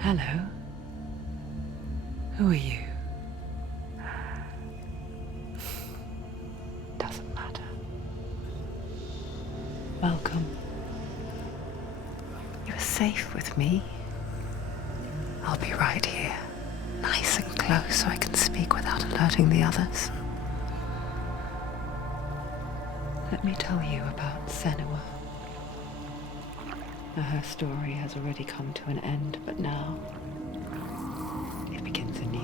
Hello. Who are you? Doesn't matter. Welcome. You're safe with me. I'll be right here, nice and close so I can speak without alerting the others. Let me tell you about Senua. Her story has already come to an end, but now it begins anew.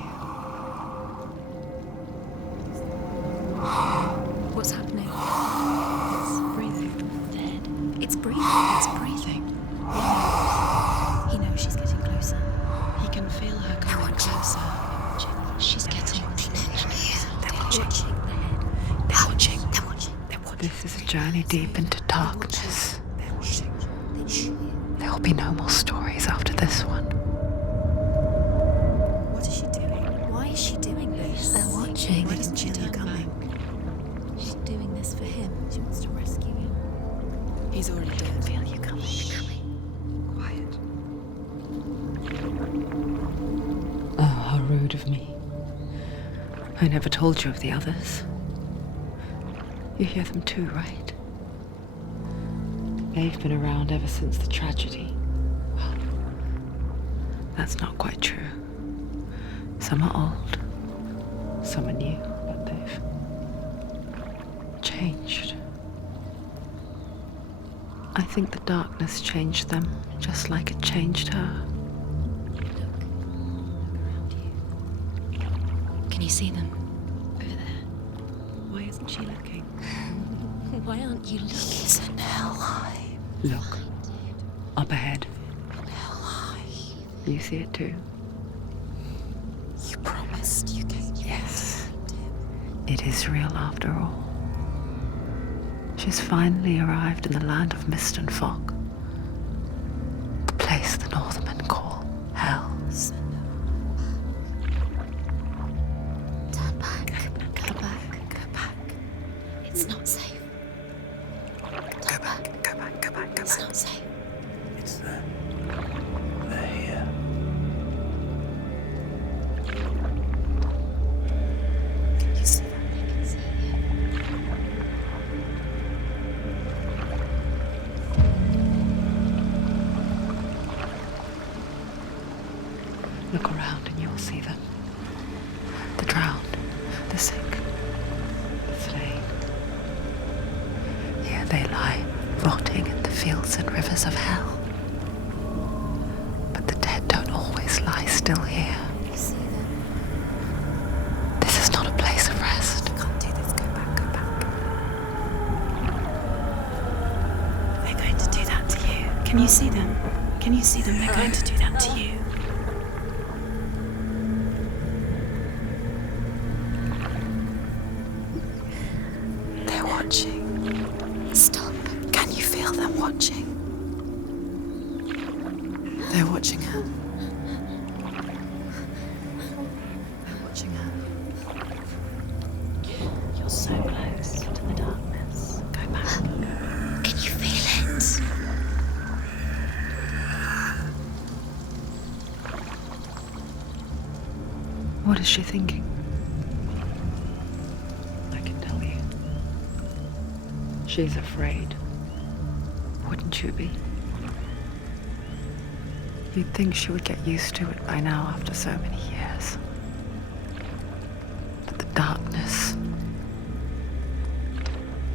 What's happening? It's breathing. Dead. It's breathing. It's breathing. Yeah. He knows she's getting closer. He can feel her coming closer. She's getting closer. They're watching. They're watching. They're watching. They're watching. This is a journey deep into darkness. They're watching. There will be no more stories after this one. What is she doing? Why is she doing this? They're watching. Why doesn't she turn back? She's doing this for him. She wants to rescue him. He's already dead. I feel you coming. Quiet. Oh, how rude of me. I never told you of the others. You hear them too, right? They've been around ever since the tragedy. Well, that's not quite true. Some are old, some are new, but they've changed. I think the darkness changed them, just like it changed her. Look around you. Can you see them? Over there. Why isn't she looking? Why aren't you looking? He's in Helheim. Look, up ahead. Helheim. You see it too? You promised you came. Yes. It is real after all. She's finally arrived in the land of mist and fog. The place the Northmen call Hell. Turn back. Go back. Go back. It's not safe. Go back. Go back. Go back. Go It's back. not safe. It's them. They're here. Can you see them? I can see it. Look around and you'll see them. The drowned, the sick, the slain. Here they lie, rotting in the fields and rivers of hell. But the dead don't always lie still here. You see them. This is not a place of rest. You can't do this. Go back. Go back. They're going to do that to you. Can you see them? Can you see them? They're going to do that to you. They're watching. Stop. Can you feel them watching? They're watching her. They're watching her. You're so close to the darkness. Go back. Can you feel it? What is she thinking? I can tell you. She's afraid. Wouldn't you be? You'd think she would get used to it by now after so many years. But the darkness,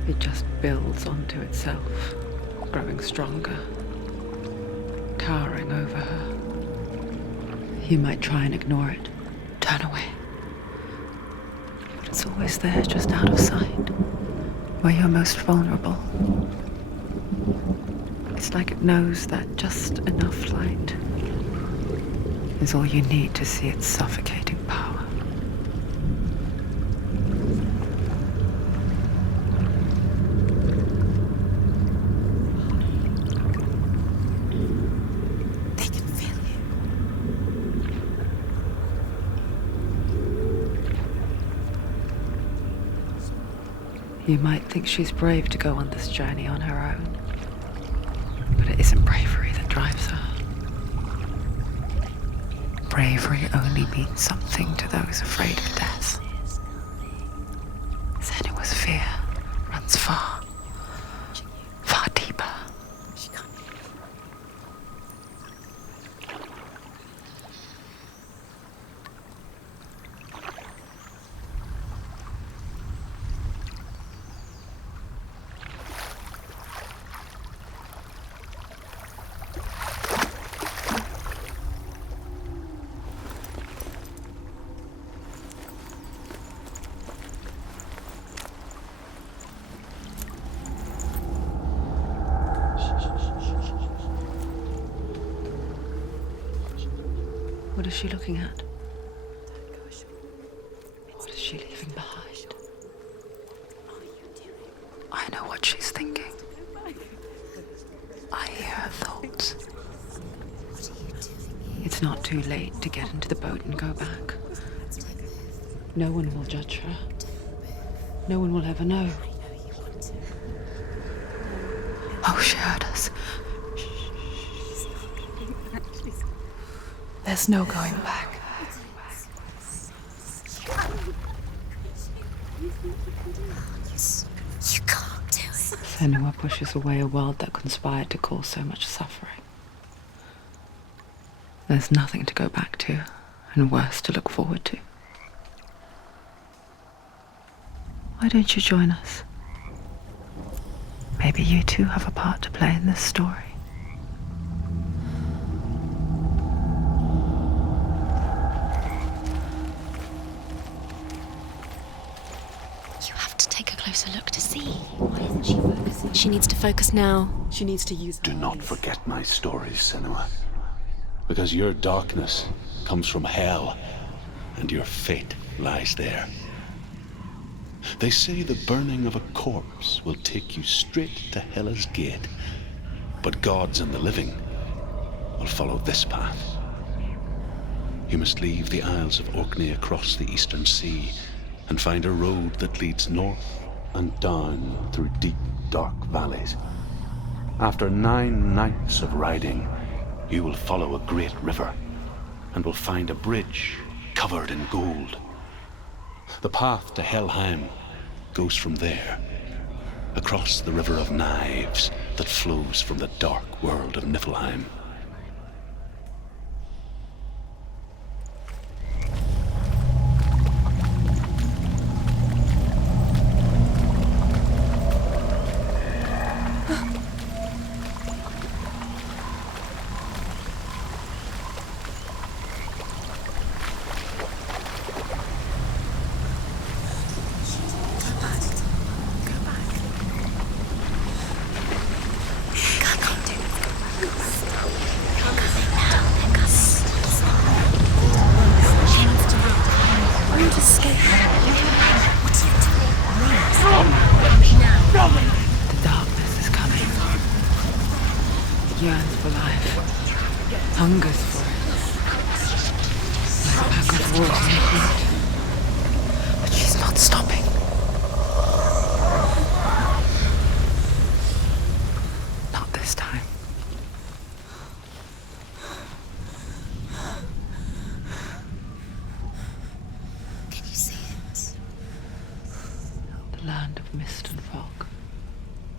it just builds onto itself, growing stronger, towering over her. You might try and ignore it, turn away. But it's always there, just out of sight, where you're most vulnerable. It's like it knows that just enough light is all you need to see its suffocating power. They can feel you. You might think she's brave to go on this journey on her own, but it isn't bravery that drives her. bravery only means something to those afraid of death. Senua's fear runs far, far deeper. What is she looking at? What is she leaving behind? I know what she's thinking. I hear her thoughts. It's not too late to get into the boat and go back. No one will judge her. No one will ever know. Oh, she heard us. There's no going back. You can't do it. Senua pushes away a world that conspired to cause so much suffering. There's nothing to go back to, and worse to look forward to. Why don't you join us? Maybe you too have a part to play in this story. You have to take a closer look to see. Why isn't she focusing? She needs to focus now. She needs to use Do not forget my stories, Senua. Because your darkness comes from hell, and your fate lies there. They say the burning of a corpse will take you straight to Hela's gate, but gods and the living will follow this path. You must leave the Isles of Orkney across the eastern sea and find a road that leads north and down through deep, dark valleys. After 9 nights of riding, you will follow a great river and will find a bridge covered in gold. The path to Helheim goes from there, across the river of knives that flows from the dark world of Niflheim. The darkness is coming. It yearns for life, hungers for it. Like a pack of wolves in heat. But she's not stopping. Not this time. Can you see it? The land of mist and fog.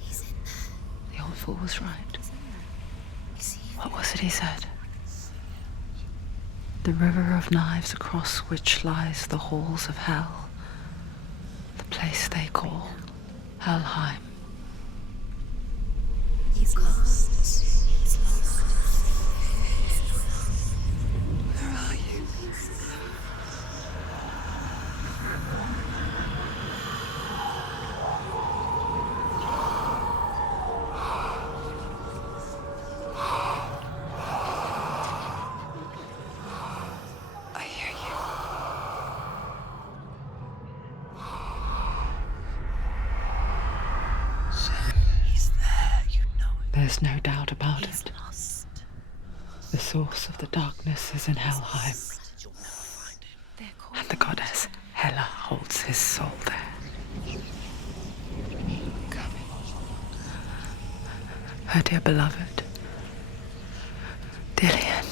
He's in there. The old fool was right. You see him? What was it he said? The river of knives across which lies the halls of hell. The place they call Helheim. He's lost. He's lost. Where are you? I hear you. He's there, you know it. There's no doubt about He's it. lost. The source of the darkness is in Helheim, You'll never find him. and the goddess Hela holds his soul there. Her dear beloved, Dillion.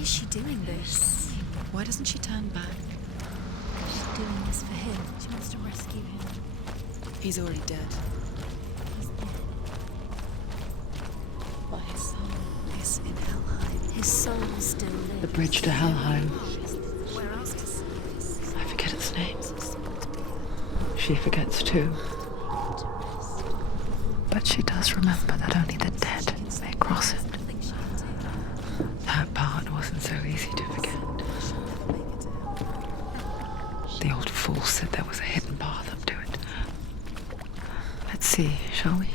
is she doing this? Why doesn't she turn back? She's doing this for him. She wants to rescue him. He's already dead. He's dead. But his soul Is in Helheim. His soul still lives. The bridge to Helheim. Where else to see this? I forget its name. She forgets too. But she does remember that only the dead may cross it. That part wasn't so easy to forget. The old fool said there was a hidden path up to it. Let's see, shall we?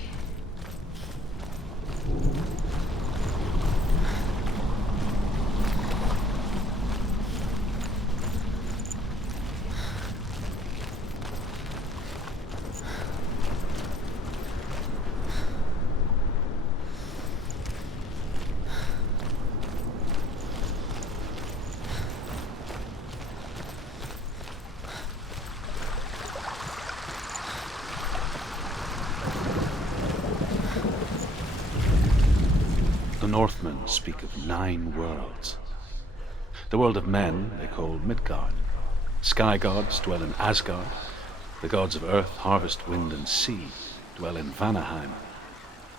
The Northmen speak of 9 worlds. The world of men they call Midgard. Sky gods dwell in Asgard. The gods of earth, harvest, wind, and sea dwell in Vanaheim.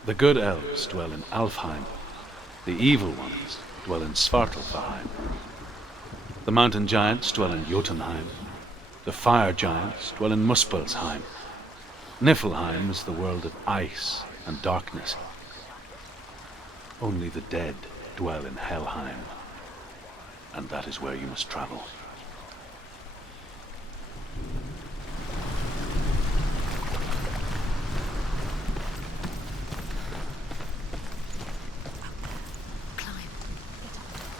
The good elves dwell in Alfheim. The evil ones dwell in Svartalfheim. The mountain giants dwell in Jotunheim. The fire giants dwell in Muspelheim. Niflheim is the world of ice and darkness. Only the dead dwell in Helheim, and that is where you must travel. Climb.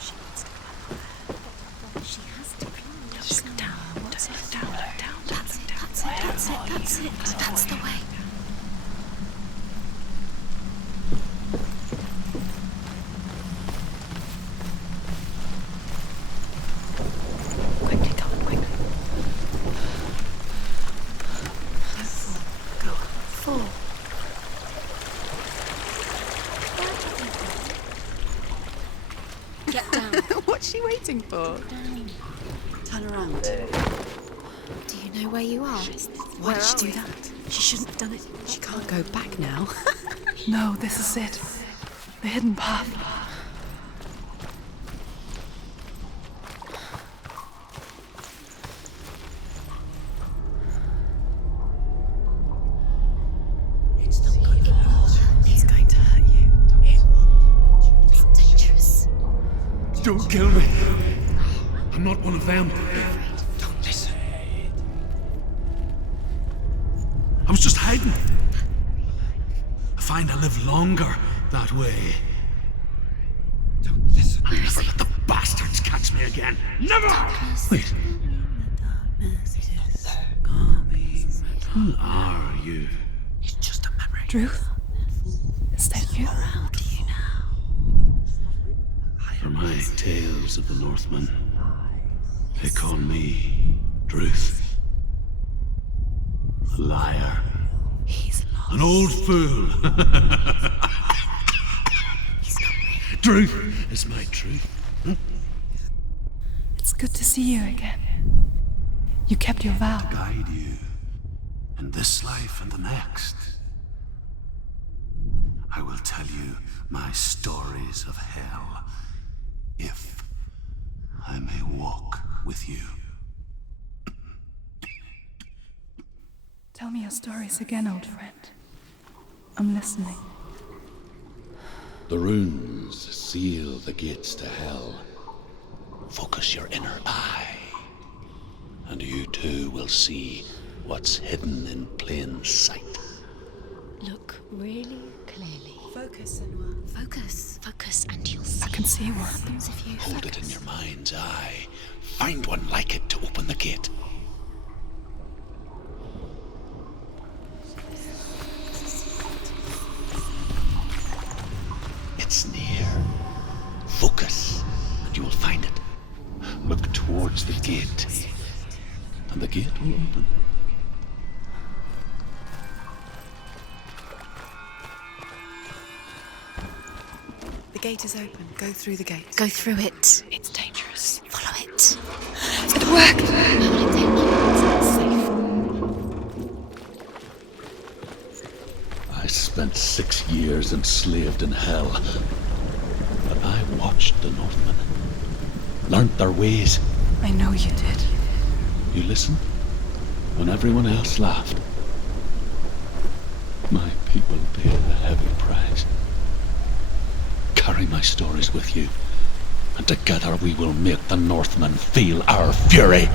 She wants to climb. She has to climb. Just look down. What's it? Down. That's it. That's it. That's the way. What's she waiting for? Turn around. Do you know where you are? Why did she do that? She shouldn't have done it. She can't go back now. No, this is it. The hidden path. It's going to hurt you. It's dangerous. Don't kill me. I'm not one of them. Don't listen. I was just hiding. I find I live longer that way. Don't listen. I'll never let the bastards catch me again. Never! Wait, who are you? It's just a memory. Ruth? Is that you? How do you know? For my tales of the Northmen, they call me Druth. A liar. He's lost. An old fool. Truth is my truth. It's good to see you again. You kept your vow. Guide you in this life and the next. I will tell you my stories of hell, if I may walk with you. Tell me your stories again, old friend. I'm listening. The runes seal the gates to hell. Focus your inner eye, and you too will see what's hidden in plain sight. Look really clearly. Focus, Senua. Focus, and you'll see. I can see what one. happens if you Hold it focus. in your mind's eye. Find one like it to open the gate. It's near. Focus, and you will find it. Look towards the gate, and the gate will open. The gate is open. Go through the gate. Go through it. It's dangerous. Follow it. It worked! Where will it take you? It's safe. I spent 6 years enslaved in hell. But I watched the Northmen, learnt their ways. I know you did. You listened when everyone else laughed. My people paid a heavy price. Carry my stories with you, and together we will make the Northmen feel our fury.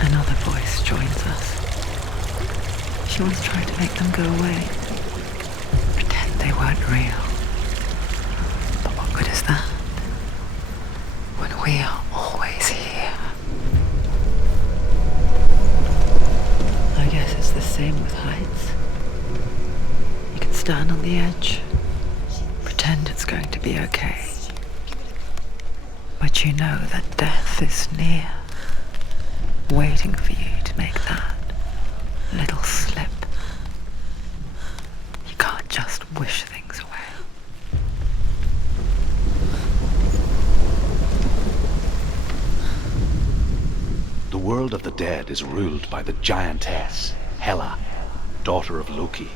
Another voice joins us. She once tried to make them go away. Pretend they weren't real. But what good is that? When we are always here. I guess it's the same with heights. You can stand on the edge, pretend it's going to be okay. But you know that death is near, waiting for you to make that little slip. You can't just wish things away. The world of the dead is ruled by the giantess, Hela, daughter of Loki.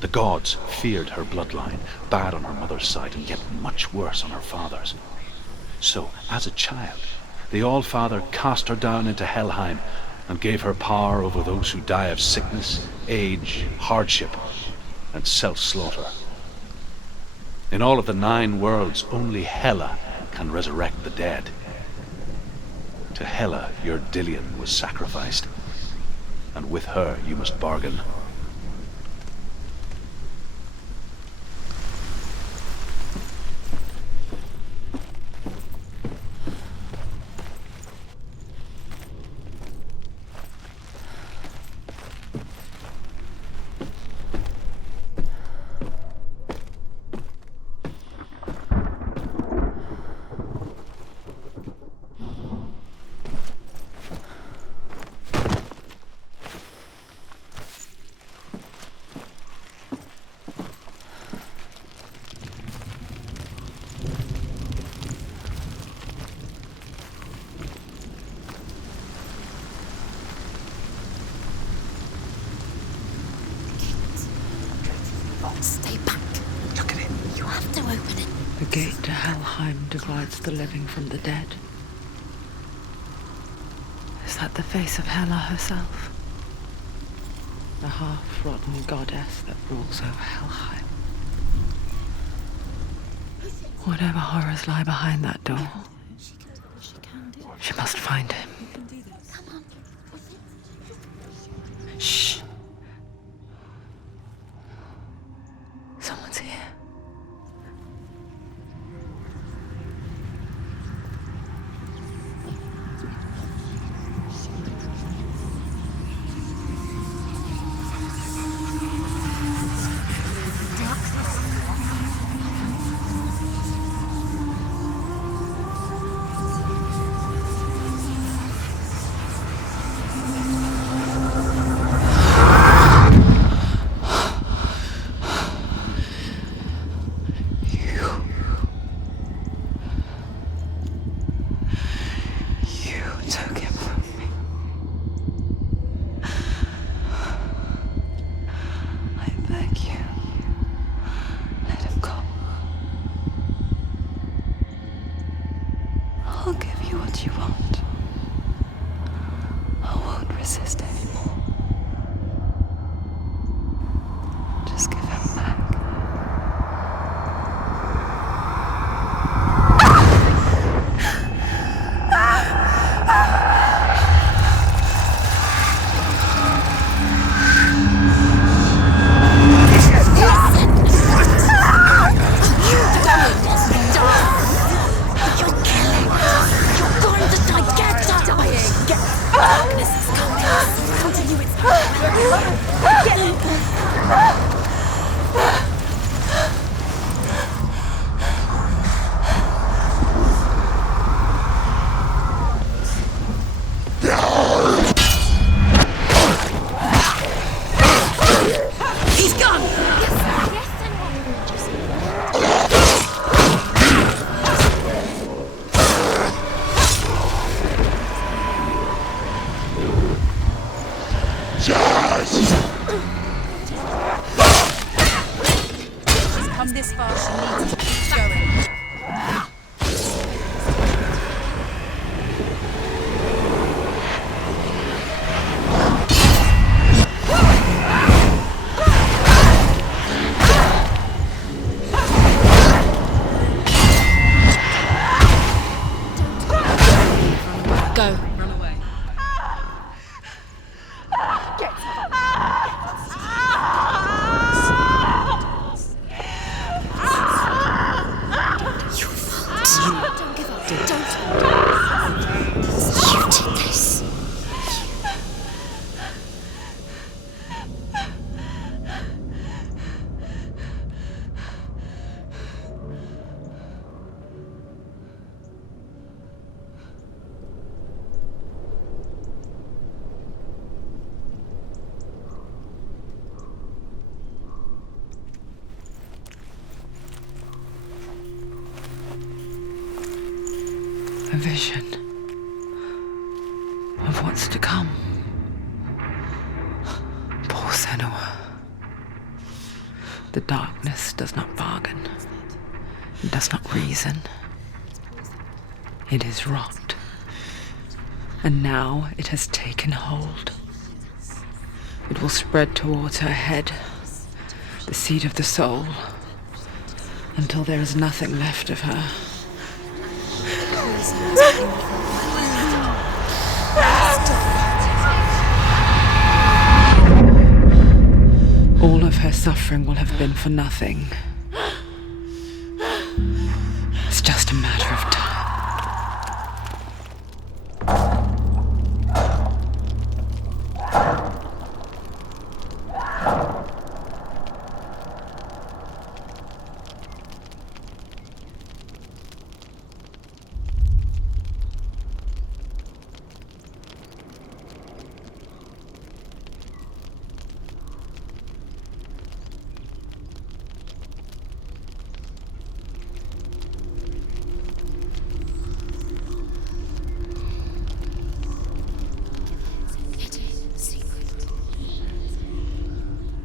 The gods feared her bloodline, bad on her mother's side and yet much worse on her father's. So, as a child, the All-Father cast her down into Helheim and gave her power over those who die of sickness, age, hardship, and self-slaughter. In all of the 9 worlds, only Hela can resurrect the dead. To Hela, your Dillion was sacrificed, and with her you must bargain. Stay back. Look at it. You have to open it. The gate to Helheim divides the living from the dead. Is that the face of Hela herself? The half-rotten goddess that rules over Helheim. Whatever horrors lie behind that door, she must find him. Shh. Someone's here. I'll give you what you want. I won't resist anymore. Just give him back. Darkness is coming. far she needs to keep going. Go. Run away. Your fault. Don't give up. Don't. You did this. A vision of what's to come. Poor Senua. The darkness does not bargain. It does not reason. It is wrought. And now it has taken hold. It will spread towards her head, the seat of the soul, until there is nothing left of her. All of her suffering will have been for nothing. It's just a matter of time.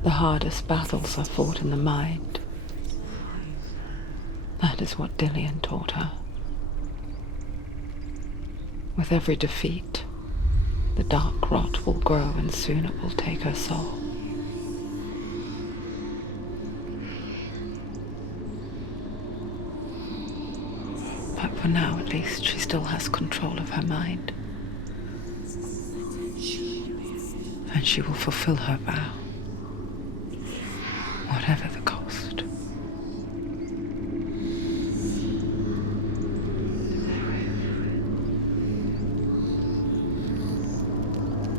The hardest battles are fought in the mind. That is what Dillion taught her. With every defeat, the dark rot will grow and soon it will take her soul. But for now, at least, she still has control of her mind. And she will fulfill her vow. Whatever the cost.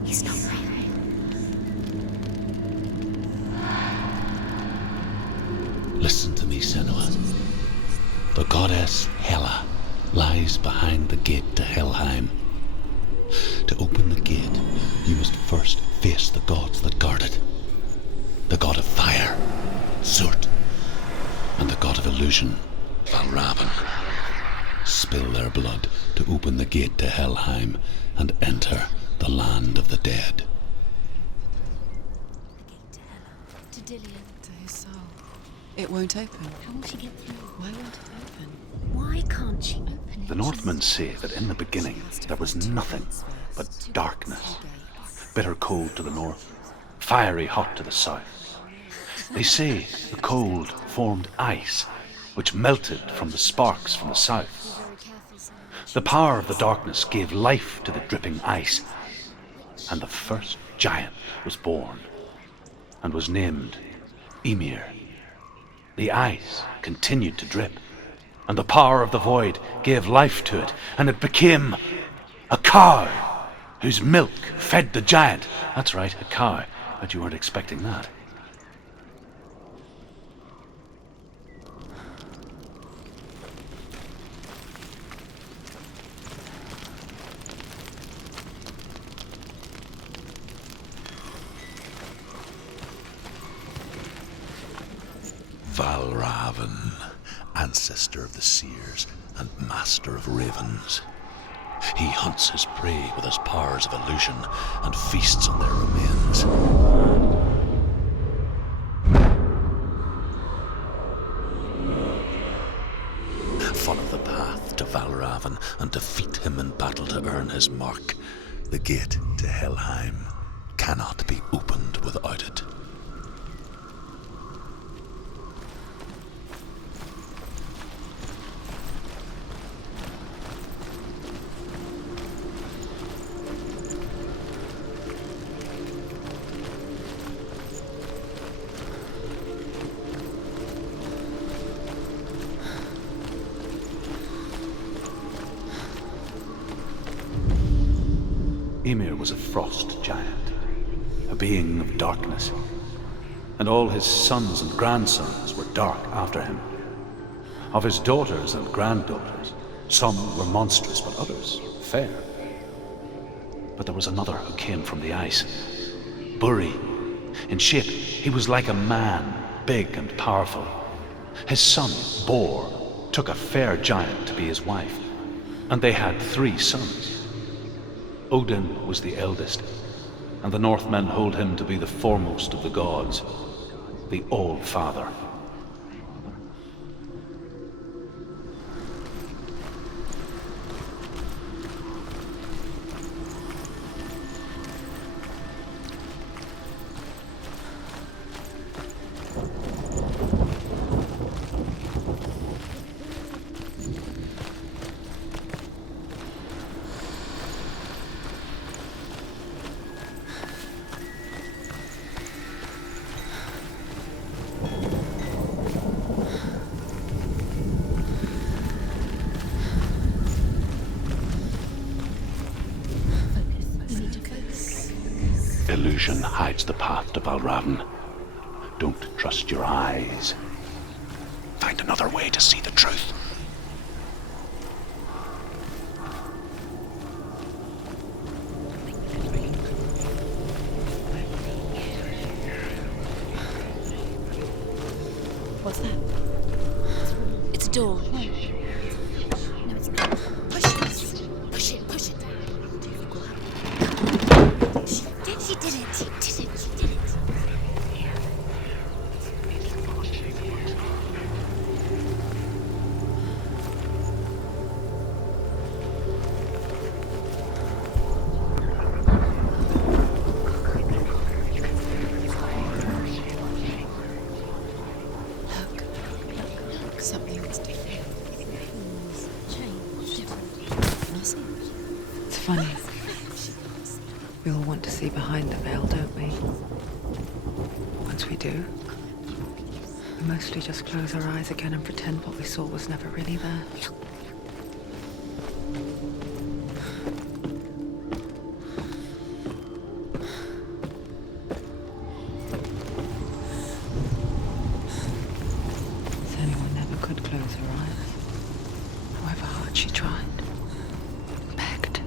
He's not right. Listen to me, Senua. The goddess Hela lies behind the gate to Helheim. To open the gate, you must first face the gods that guard it. The god of fire, Surt, and the god of illusion, Valravan. Spill their blood to open the gate to Helheim and enter the land of the dead. To Dillion. To his soul. It won't open. How will she get through? Why won't it open? Why can't she open it? The Northmen say that in the beginning there was nothing but darkness. Bitter cold to the north, fiery hot to the south. They say the cold formed ice, which melted from the sparks from the south. The power of the darkness gave life to the dripping ice, and the first giant was born, and was named Ymir. The ice continued to drip, and the power of the void gave life to it, and it became a cow, whose milk fed the giant. That's right, a cow. Bet you weren't expecting that. Valravan, ancestor of the seers and master of ravens. He hunts his prey with his powers of illusion and feasts on their remains. follow the path to Valravan and defeat him in battle to earn his mark. The gate to Helheim cannot be opened without it. Ymir was a frost giant, a being of darkness, and all his sons and grandsons were dark after him. Of his daughters and granddaughters, some were monstrous, but others fair. But there was another who came from the ice, Buri. In shape, he was like a man, big and powerful. His son, Bor, took a fair giant to be his wife, and they had 3 sons. Odin was the eldest, and the Northmen hold him to be the foremost of the gods, the All-Father. Illusion hides the path to Valravan. Don't trust your eyes. Find another way to see the truth. What's that? It's a door. No, it's not. Push it. Push it. Push it. Do you think we'll have it? She did it. She did it. Look, something's different. Change. Different. It's funny. We all want to see behind the veil, don't we? Once we do, we mostly just close our eyes again and pretend what we saw was never really there. Senua never could close her eyes, however hard she tried. Begged.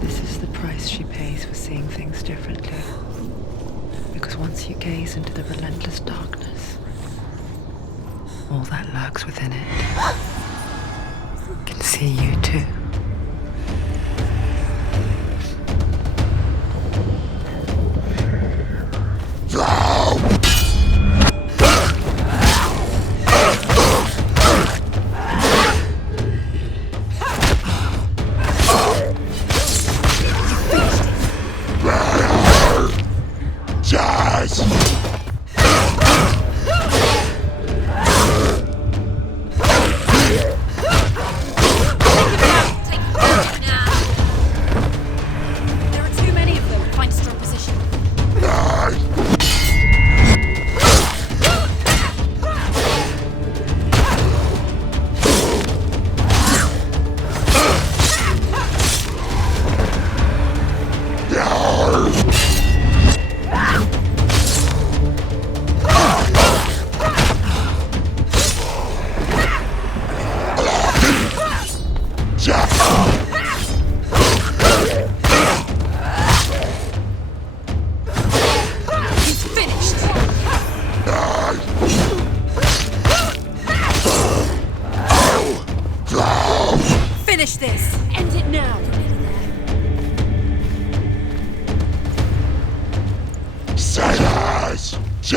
This is the price she pays for seeing things differently. Because once you gaze into the relentless darkness, all that lurks within it can see you too. The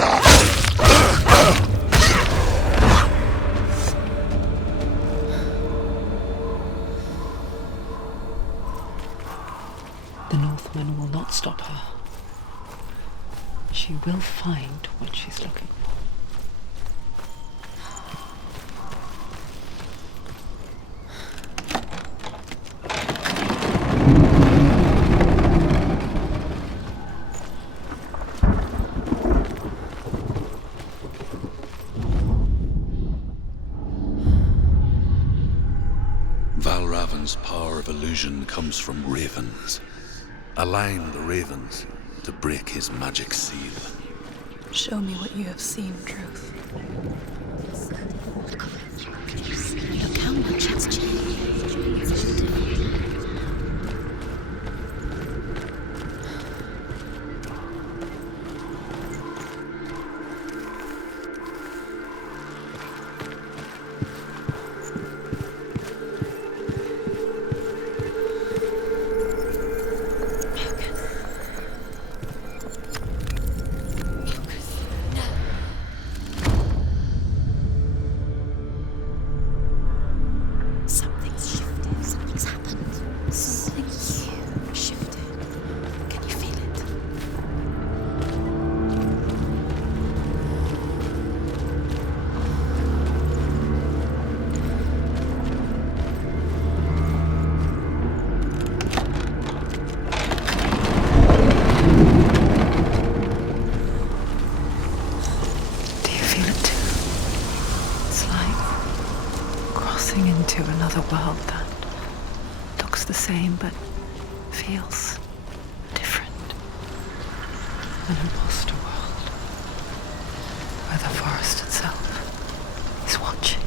Northman will not stop her. She will find what she's looking for. Valravan's power of illusion comes from ravens. Align the ravens to break his magic seal. Show me what you have seen, Truth. Look how much it's changed. Into another world that looks the same but feels different. An imposter world where the forest itself is watching.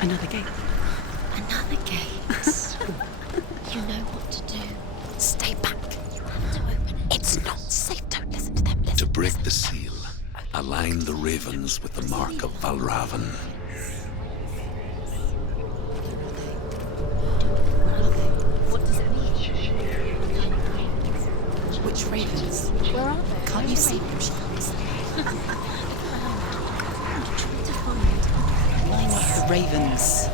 Another gate. Another gate. You know what to do. Stay back. You have to open it. It's not safe. Don't listen to them. Listen, To break listen. the seal, align the ravens with the mark of Valravan. What does it mean? Which ravens? Where are they? Can't you see them, Charles? Line up the ravens.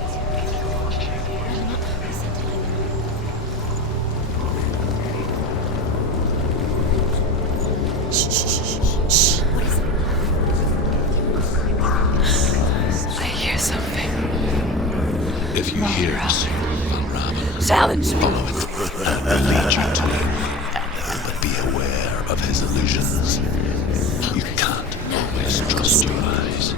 Shh, shh, shh, shh. What is it? I hear something. If you hear the sound of Valravan, Challenge me. follow it. It will lead you to him. But be aware of his illusions. You can't always trust your eyes.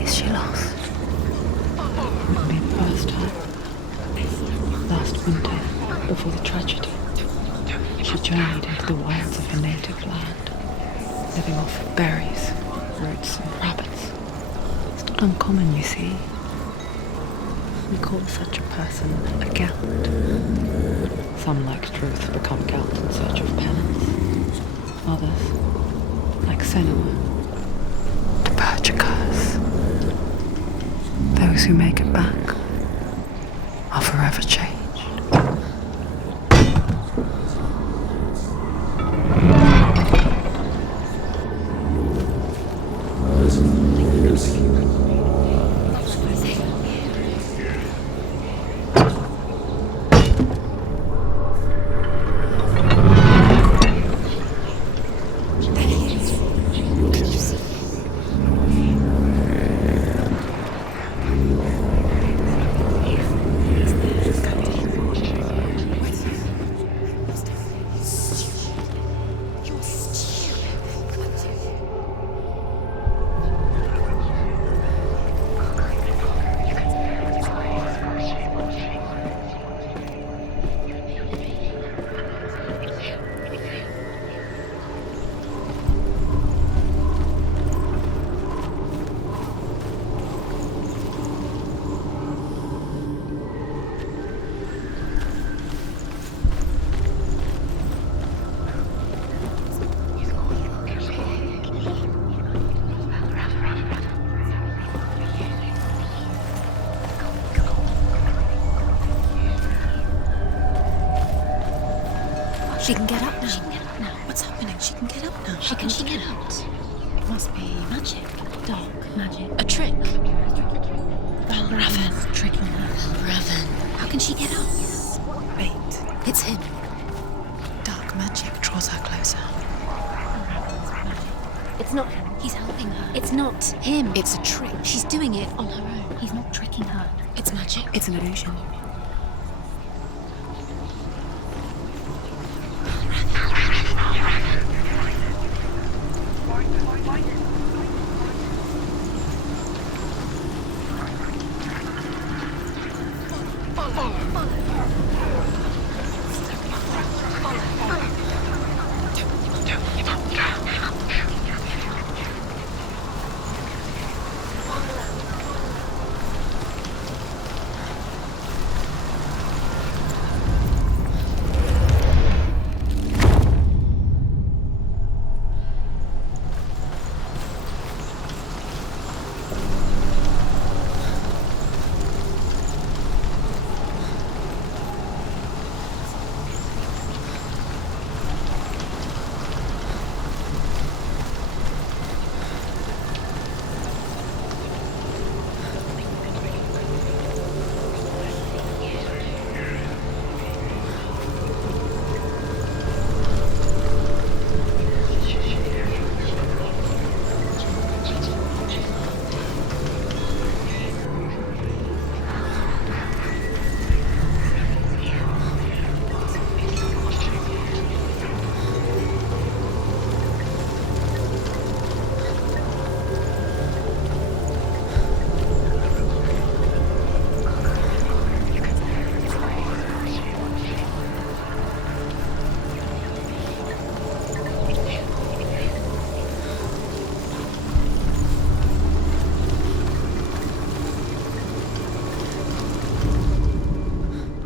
Is she lost? Maybe the first time. Last winter, before the tragedy, she journeyed into the wilds of her native land, living off of berries, roots, and rabbits. It's not uncommon, you see. We call such a person a Gelt. Some, like Truth, become Gelt in search of penance. Others, like Senua, to purge a curse. Those who make it back are forever changed. She can get up now. She can get up now. What's happening? She can get up now. How can she get out? It must be Magic. dark magic. A trick. Raven tricking her. Raven. How can she get out? Bait. It's him. Dark magic draws her closer. It's not him. He's helping her. It's not him. It's a trick. She's doing it on her own. He's not tricking her. It's magic. It's an illusion.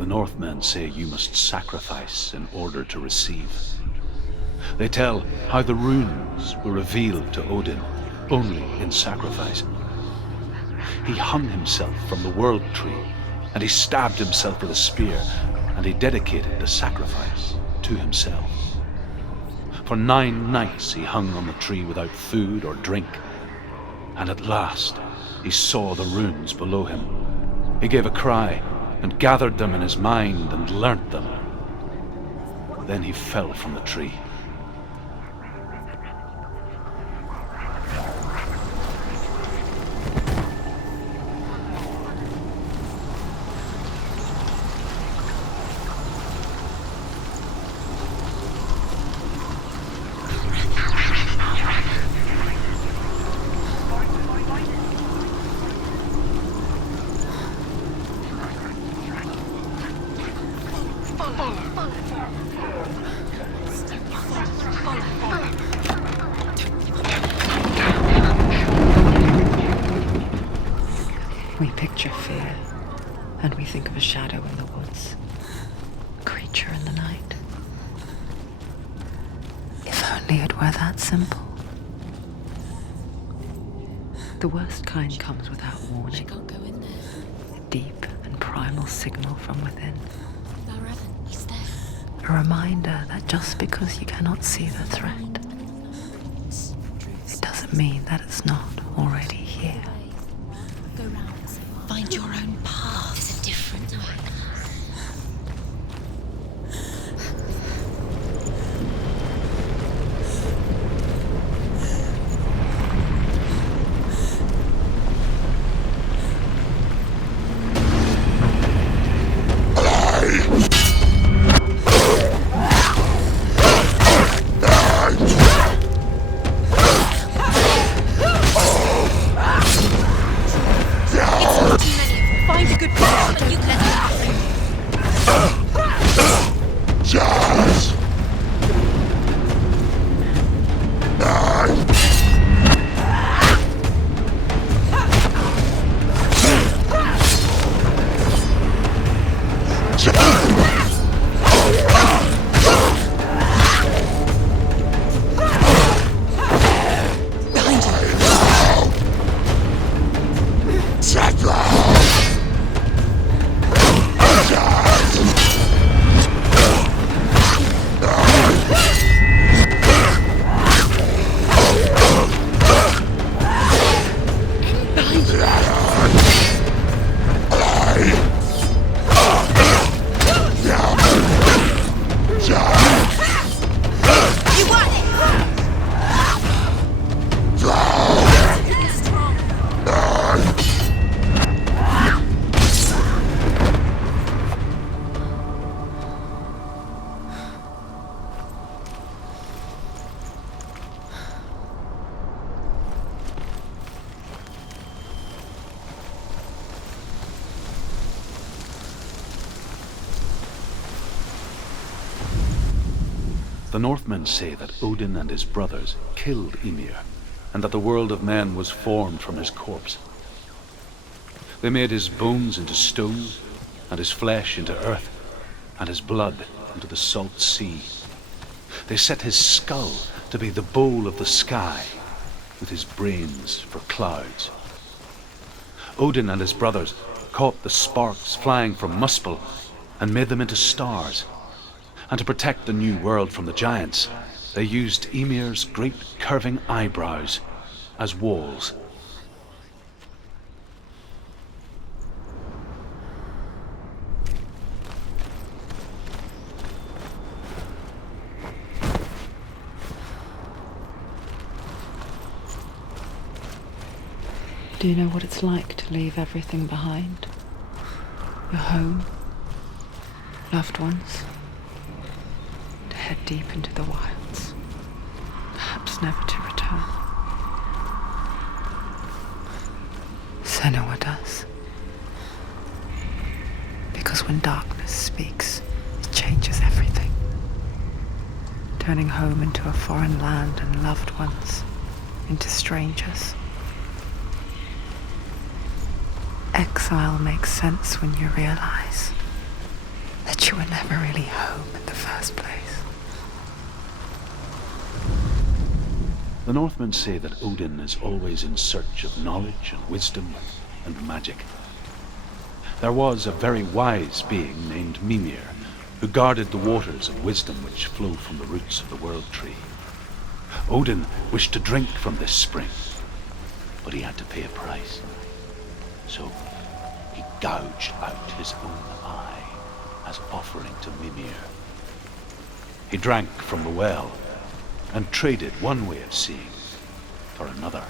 Northmen say you must sacrifice in order to receive. They tell how the runes were revealed to Odin only in sacrifice. He hung himself from the world tree, and he stabbed himself with a spear, and he dedicated the sacrifice to himself. For 9 nights he hung on the tree without food or drink, and at last he saw the runes below him. He gave a cry, and gathered them in his mind and learnt them. Then he fell from the tree. We picture fear, and we think of a shadow in the woods, a creature in the night. If only it were that simple. The worst kind comes without She warning, can't go in there. deep and primal signal from within. Evan, he's there. A reminder that just because you cannot see the threat, it doesn't mean that it's not already here. Go round. Find your own path. There's a different way. The Northmen say that Odin and his brothers killed Ymir, and that the world of men was formed from his corpse. They made his bones into stone, and his flesh into earth, and his blood into the salt sea. They set his skull to be the bowl of the sky, with his brains for clouds. Odin and his brothers caught the sparks flying from Muspel and made them into stars. And to protect the new world from the giants, they used Ymir's great curving eyebrows as walls. Do you know what it's like to leave everything behind? Your home, loved ones, to head deep into the wilds, perhaps never to return. Senua does. Because when darkness speaks, it changes everything, turning home into a foreign land and loved ones into strangers. Exile makes sense when you realize that you were never really home in the first place. The Northmen say that Odin is always in search of knowledge and wisdom and magic. There was a very wise being named Mimir, who guarded the waters of wisdom which flow from the roots of the world tree. Odin wished to drink from this spring, but he had to pay a price. So he gouged out his own eye as offering to Mimir. He drank from the well and traded one way of seeing for another.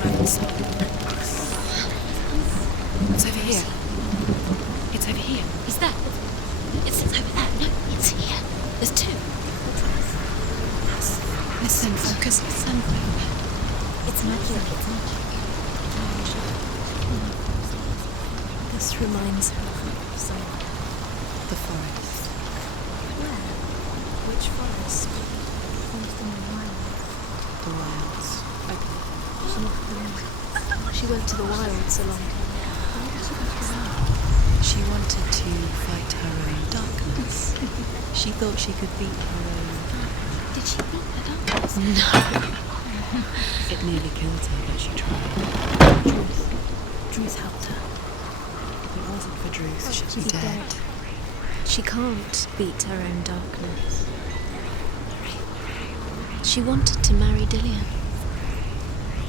Raven's soul. It's over here. It's over here. Is that? It's over there. No, it's here. There's two. Listen, focus. Listen. It's magic. It's magic. This reminds her of somewhere. The forest. Where? Which forest? Forest in the wild. The wilds. She went to the wilds a long time ago. Why did she go to the wild? She wanted to fight her own darkness. She thought she could beat her own. Did she beat the darkness? No. It nearly killed her, but she tried. Druth helped her. If it wasn't for Druth, she'd be dead. She can't beat her own darkness. She wanted to marry Dillion.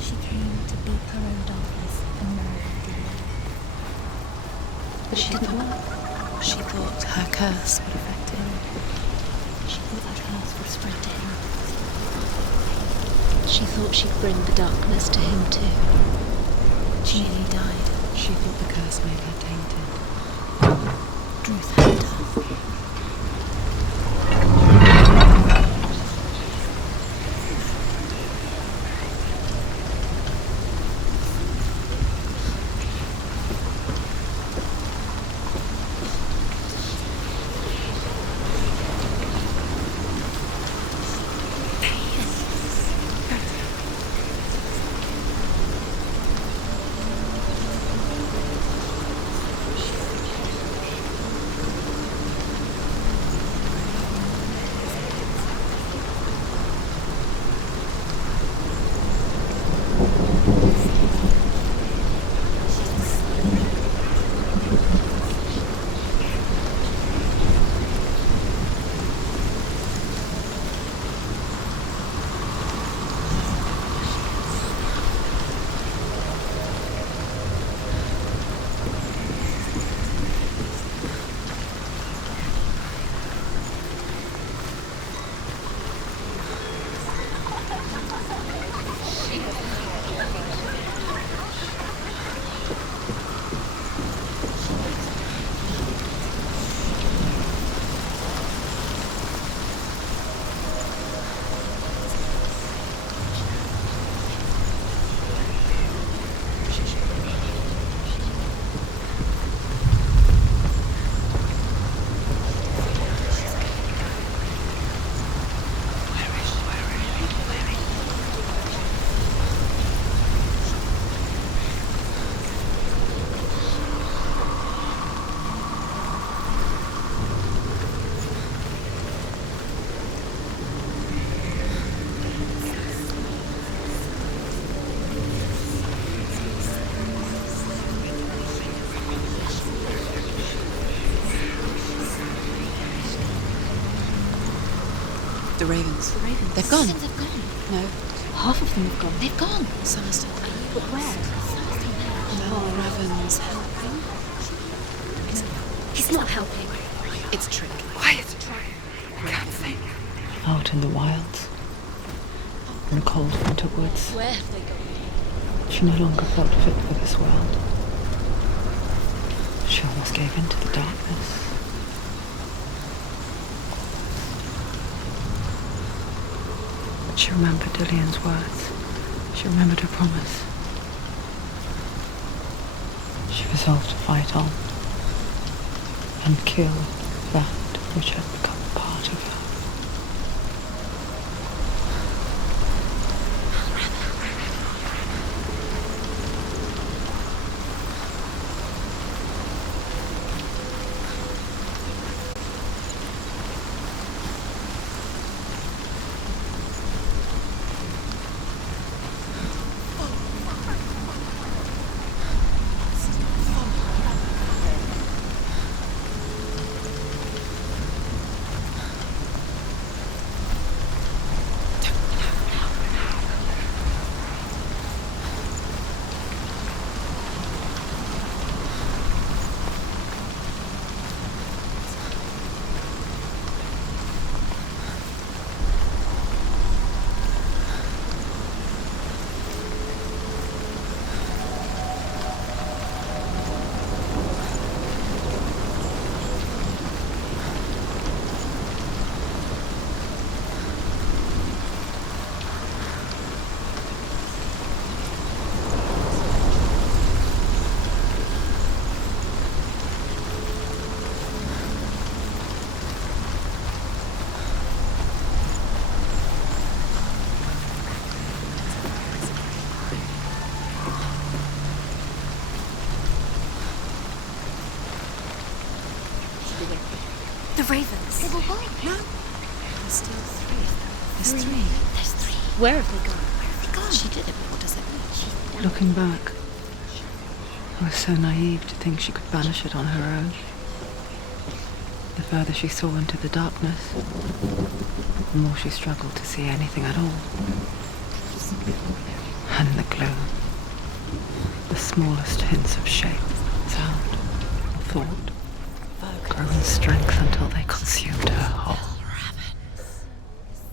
She came to beat her own darkness and marry Dillion. But it didn't work. She thought her curse would affect him. She thought that curse would spread to him. She thought she'd bring the darkness to him too. She nearly died. She thought the curse made her tainted. Druth helped her. The ravens. The ravens. They've gone. They've gone. No. Half of them have gone. They've gone. Some are still there. But where? No, Raven's helping. He's not helping. It's a trick. Quiet. I can't think. Out in the wilds, in the cold winter woods, Where have they gone? she no longer felt fit for this world. She almost gave in to the darkness. But she remembered Dillion's words. She remembered her promise. She resolved to fight on and kill that which had become part of her. ravens. They were gone. No. There's still three of them. There's three. There's three. Where have they gone? Where have they gone? She did it, but what does it mean? Looking back, I was so naive to think she could banish it on her own. The further she saw into the darkness, the more she struggled to see anything at all. And the gloom, the smallest hints of shape, sound, thought, grew in strength until they consumed her whole.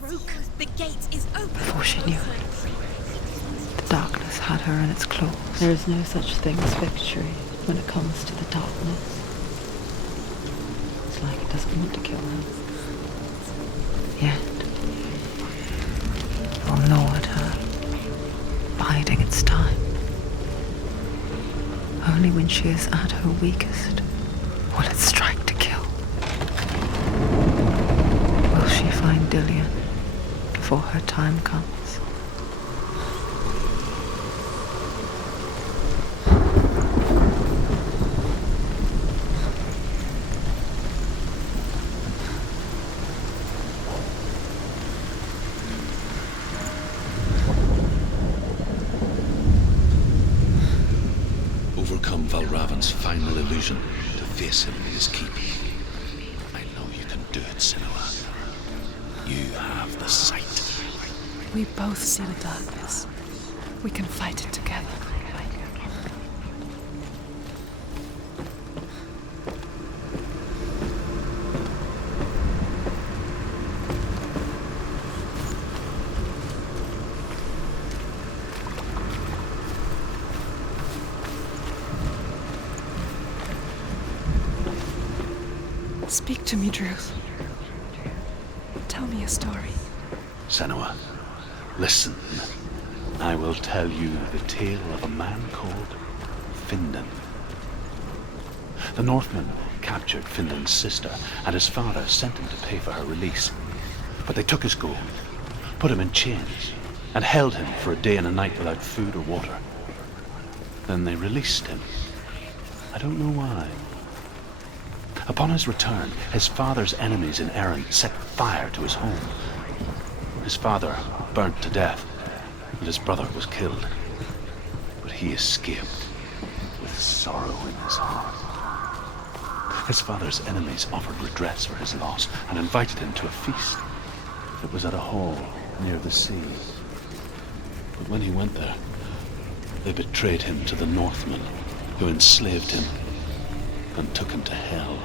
Broke. The gate is open. Before she knew it, the darkness had her in its claws. There is no such thing as victory when it comes to the darkness. It's like it doesn't want to kill her. Yet, it will gnaw at her, biding its time. Only when she is at her weakest will it strike to kill. Will she find Dillion before her time comes? Overcome Valravan's final illusion to face him in his keep. I know you can do it, Senua. You have the sight. We both see the darkness. We can fight it together. Speak to me, Druth. Tell me a story. Senua, listen. I will tell you the tale of a man called Findan. The Northmen captured Findan's sister, and his father sent him to pay for her release. But they took his gold, put him in chains, and held him for a day and a night without food or water. Then they released him. I don't know why. Upon his return, his father's enemies in Erin set fire to his home. His father burnt to death, and his brother was killed. But he escaped with sorrow in his heart. His father's enemies offered redress for his loss and invited him to a feast. It was at a hall near the sea. But when he went there, they betrayed him to the Northmen, who enslaved him and took him to hell.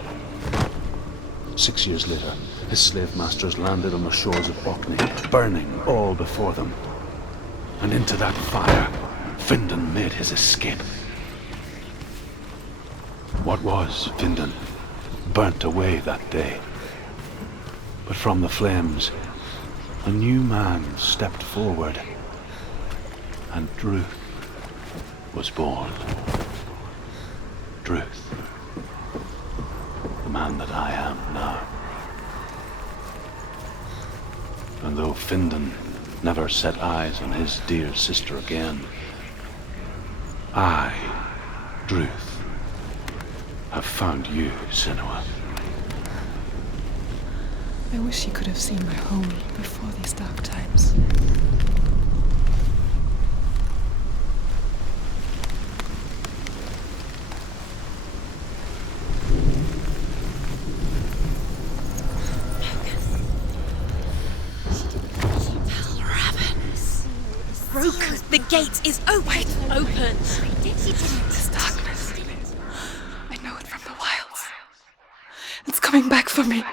6 years later, his slave masters landed on the shores of Orkney, burning all before them. And into that fire, Findan made his escape. What was Findan burnt away that day. But from the flames, a new man stepped forward, and Druth was born. Druth. The man that I am now. And though Findan never set eyes on his dear sister again, I, Druth, have found you, Senua. I wish you could have seen my home before these dark times. Broke. The gate is open. Open. This darkness. I know it from the wilds. It's coming back for me.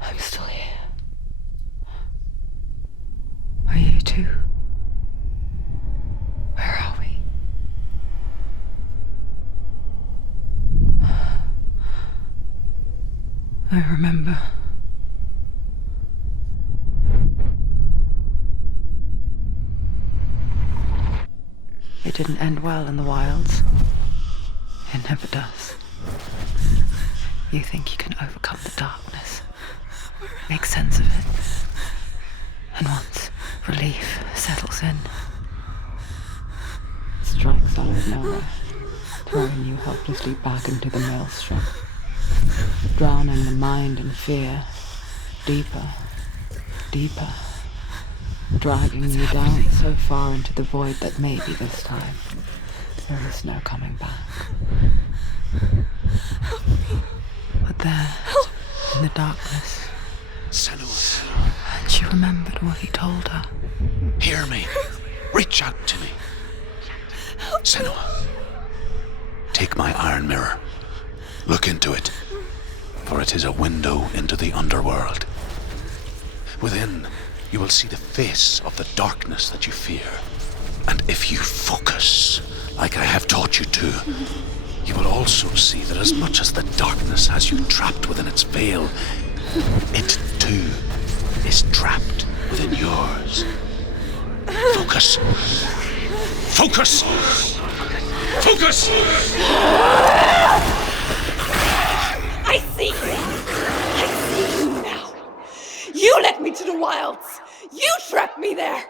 I'm still here. Are you too? Where are we? I remember. It didn't end well in the wilds. It never does. You think you can overcome the darkness, make sense of it, and once relief settles in, solid nowhere, throwing you helplessly back into the maelstrom, drowning the mind in fear, deeper, deeper, dragging you down so far into the void that maybe this time there is no coming back. But there, in the darkness, Senua, she remembered what he told her. hear me. Reach out to me. Senua, take my iron mirror. Look into it, for it is a window into the underworld. Within, you will see the face of the darkness that you fear. And if you focus, like I have taught you to, you will also see that as much as the darkness has you trapped within its veil, it too is trapped within yours. Focus. Focus! Focus! I see you! I see you now! You led me to the wilds! You trapped me there!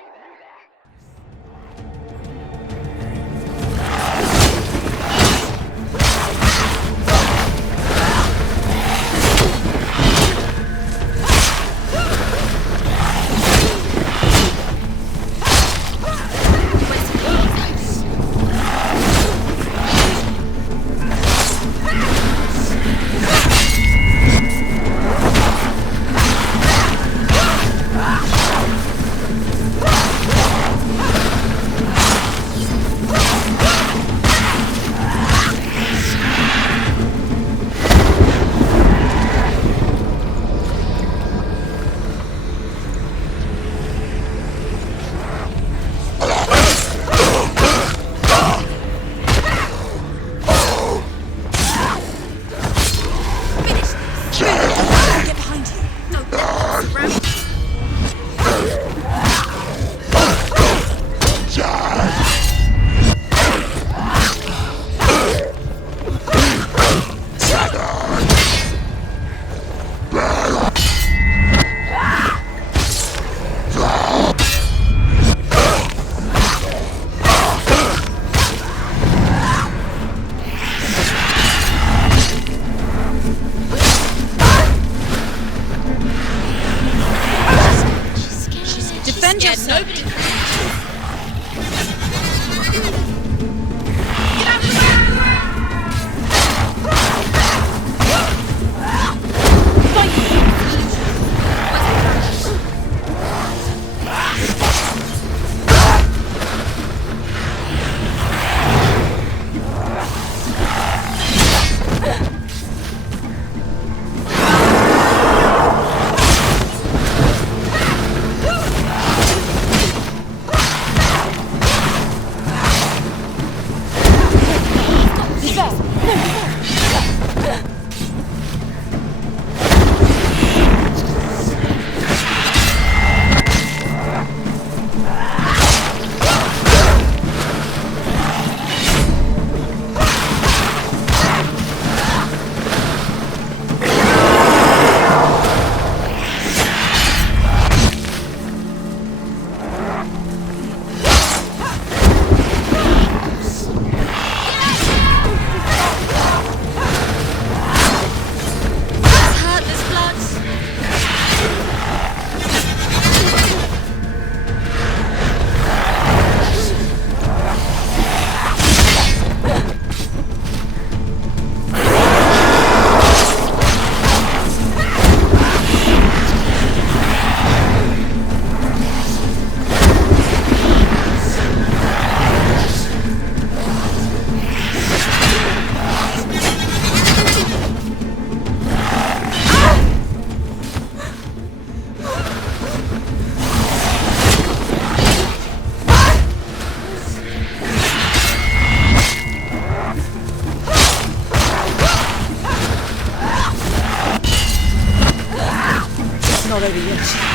not over yet.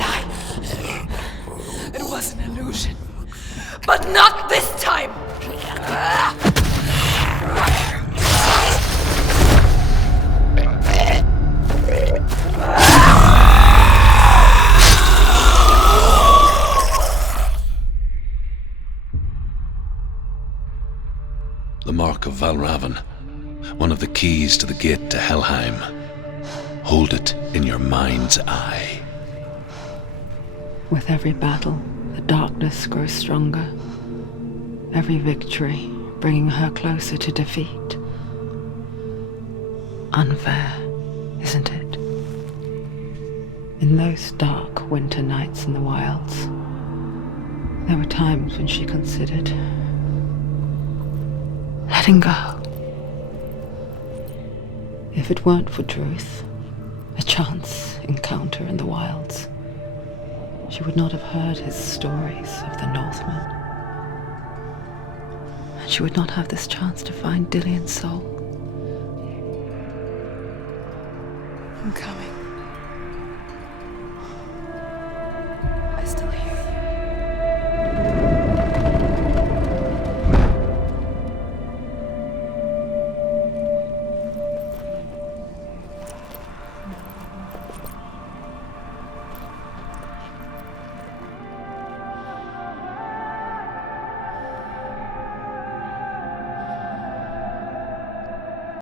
did I? It was an illusion. But not this time! The mark of Valravan, one of the keys to the gate to Helheim. Hold it in your mind's eye. With every battle, the darkness grows stronger. Every victory bringing her closer to defeat. Unfair, isn't it? In those dark winter nights in the wilds, there were times when she considered letting go. If it weren't for Druth, a chance encounter in the wilds, she would not have heard his stories of the Northmen. And she would not have this chance to find Dillion's soul. I'm coming.